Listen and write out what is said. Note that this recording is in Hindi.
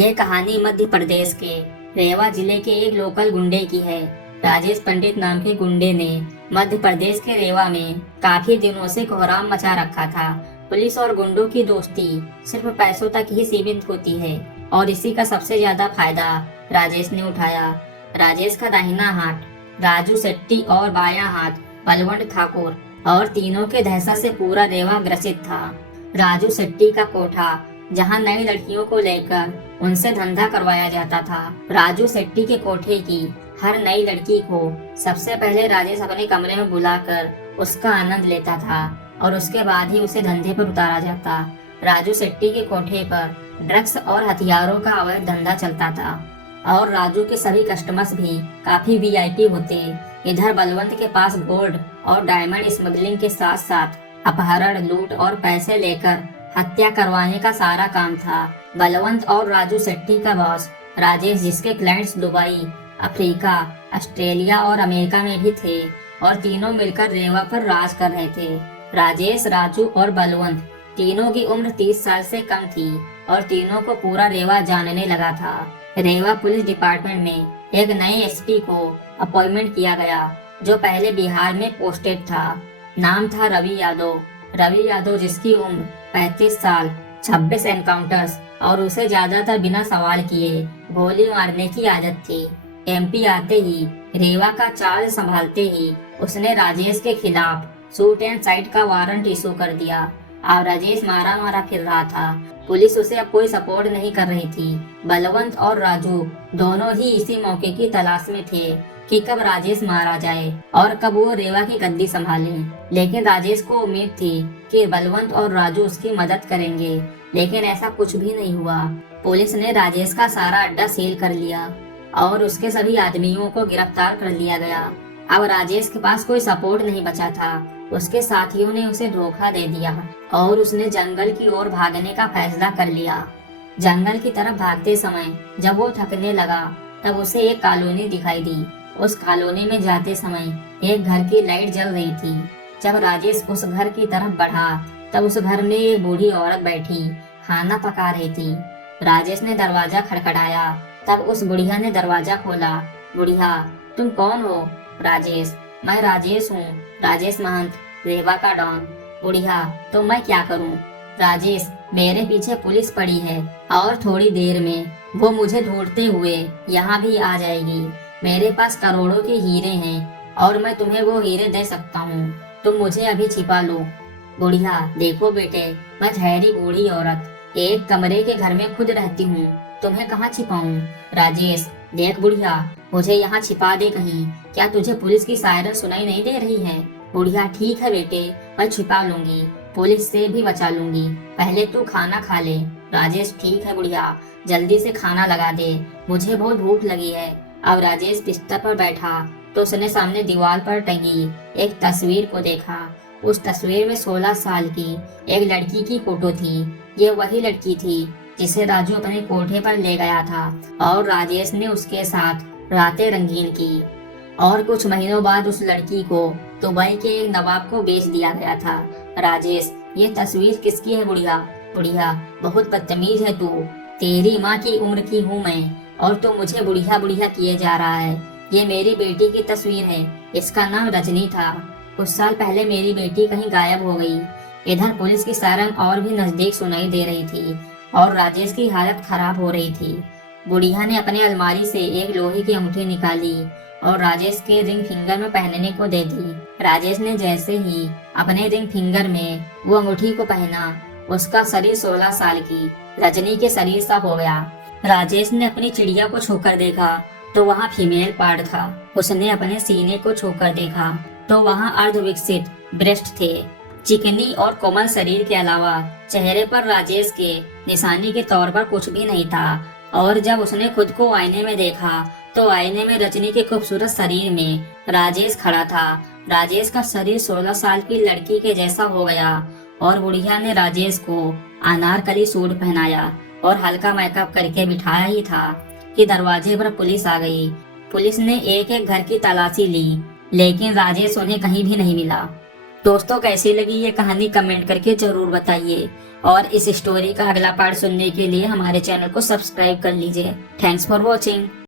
ये कहानी मध्य प्रदेश के रेवा जिले के एक लोकल गुंडे की है। राजेश पंडित नाम के गुंडे ने मध्य प्रदेश के रेवा में काफी दिनों से कोहराम मचा रखा था। पुलिस और गुंडों की दोस्ती सिर्फ पैसों तक ही सीमित होती है और इसी का सबसे ज्यादा फायदा राजेश ने उठाया। राजेश का दाहिना हाथ राजू शेट्टी और बायां हाथ बलवंत ठाकुर और तीनों के दहशत से पूरा रेवा ग्रसित था। राजू शेट्टी का कोठा जहां नई लड़कियों को लेकर उनसे धंधा करवाया जाता था। राजू शेट्टी के कोठे की हर नई लड़की को सबसे पहले राजेश अपने कमरे में बुलाकर उसका आनंद लेता था और उसके बाद ही उसे धंधे पर उतारा जाता। राजू शेट्टी के कोठे पर ड्रग्स और हथियारों का अवैध धंधा चलता था और राजू के सभी कस्टमर्स भी काफी वीआईपी होते। इधर बलवंत के पास गोल्ड और डायमंड स्मगलिंग के साथ साथ अपहरण, लूट और पैसे लेकर हत्या करवाने का सारा काम था। बलवंत और राजू शेट्टी का बॉस राजेश, जिसके क्लाइंट्स दुबई, अफ्रीका, ऑस्ट्रेलिया और अमेरिका में भी थे और तीनों मिलकर रेवा पर राज कर रहे थे। राजेश, राजू और बलवंत तीनों की उम्र 30 साल से कम थी और तीनों को पूरा रेवा जानने लगा था। रेवा पुलिस डिपार्टमेंट में एक नए एसपी को अपॉइंटमेंट किया गया जो पहले बिहार में पोस्टेड था। नाम था रवि यादव। रवि यादव, जिसकी उम्र 35 साल, 26 एनकाउंटर्स और उसे ज्यादातर बिना सवाल किए गोली मारने की आदत थी। एमपी आते ही रेवा का चार्ज संभालते ही उसने राजेश के खिलाफ शूट एंड साइट का वारंट इशू कर दिया। अब राजेश मारा मारा फिर रहा था। पुलिस उसे अब कोई सपोर्ट नहीं कर रही थी। बलवंत और राजू दोनों ही इसी मौके की तलाश में थे कि कब राजेश मारा जाए और कब वो रेवा की गद्दी संभाले। लेकिन राजेश को उम्मीद थी कि बलवंत और राजू उसकी मदद करेंगे, लेकिन ऐसा कुछ भी नहीं हुआ। पुलिस ने राजेश का सारा अड्डा सील कर लिया और उसके सभी आदमियों को गिरफ्तार कर लिया गया। अब राजेश के पास कोई सपोर्ट नहीं बचा था। उसके साथियों ने उसे धोखा दे दिया और उसने जंगल की ओर भागने का फैसला कर लिया। जंगल की तरफ भागते समय जब वो थकने लगा तब उसे एक कॉलोनी दिखाई दी। उस कॉलोनी में जाते समय एक घर की लाइट जल रही थी। जब राजेश उस घर की तरफ बढ़ा तब उस घर में एक बूढ़ी औरत बैठी खाना पका रही थी। राजेश ने दरवाजा खड़खड़ाया तब उस बुढ़िया ने दरवाजा खोला। बुढ़िया, तुम कौन हो? राजेश, मैं राजेश हूँ, राजेश महंत, रेवा का डॉन। बुढ़िया, तो मैं क्या करूँ? राजेश, मेरे पीछे पुलिस पड़ी है और थोड़ी देर में वो मुझे ढूंढते हुए यहाँ भी आ जाएगी। मेरे पास करोड़ों के हीरे हैं और मैं तुम्हें वो हीरे दे सकता हूँ। तुम मुझे अभी छिपा लो। बुढ़िया, देखो बेटे, मैं ठहरी बूढ़ी औरत एक कमरे के घर में खुद रहती हूँ, तुम्हें कहाँ छिपाऊं? राजेश, देख बुढ़िया, मुझे यहाँ छिपा दे कहीं। क्या तुझे पुलिस की सायरन सुनाई नहीं दे रही है? बुढ़िया, ठीक है बेटे, मैं छिपा लूंगी, पुलिस से भी बचा लूंगी, पहले तू खाना खा ले। राजेश, ठीक है बुढ़िया, जल्दी से खाना लगा दे, मुझे बहुत भूख लगी है। अब राजेश बिस्तर पर बैठा तो उसने सामने दीवार पर टंगी एक तस्वीर को देखा। उस तस्वीर में 16 साल की एक लड़की की फोटो थी। ये वही लड़की थी जिसे राजू अपने कोठे पर ले गया था और राजेश ने उसके साथ रातें रंगीन की। और कुछ महीनों बाद उस लड़की को दुबई के एक नवाब को बेच दिया गया था। राजेश, ये तस्वीर किसकी है? बुढ़िया, बुढ़िया, बहुत बदतमीज है तू। तेरी माँ की उम्र की हूँ मैं और तू मुझे बुढ़िया बुढ़िया किए जा रहा है। ये मेरी बेटी की तस्वीर है, इसका नाम रजनी था। कुछ साल पहले मेरी बेटी कहीं गायब हो गई। इधर पुलिस की सायरन और भी नजदीक सुनाई दे रही थी और राजेश की हालत खराब हो रही थी। बुढ़िया ने अपने अलमारी से एक लोहे की अंगूठी निकाली और राजेश के रिंग फिंगर में पहनने को दे दी। राजेश ने जैसे ही अपने रिंग फिंगर में वो अंगूठी को पहना, उसका शरीर 16 साल की रजनी के शरीर सा हो गया। राजेश ने अपनी चिड़िया को छूकर देखा तो वहाँ फीमेल पार्ट था। उसने अपने सीने को छूकर देखा तो वहाँ अर्धविकसित ब्रेस्ट थे। चिकनी और कोमल शरीर के अलावा चेहरे पर राजेश के निशानी के तौर पर कुछ भी नहीं था। और जब उसने खुद को आईने में देखा तो आईने में रजनी के खूबसूरत शरीर में राजेश खड़ा था। राजेश का शरीर 16 साल की लड़की के जैसा हो गया और बुढ़िया ने राजेश को अनारकली सूट पहनाया और हल्का मेकअप करके बिठाया ही था कि दरवाजे पर पुलिस आ गई। पुलिस ने एक एक घर की तलाशी ली, लेकिन राजेश उन्हें कहीं भी नहीं मिला। दोस्तों कैसी लगी ये कहानी कमेंट करके जरूर बताइए और इस स्टोरी का अगला पार्ट सुनने के लिए हमारे चैनल को सब्सक्राइब कर लीजिए। Thanks for watching.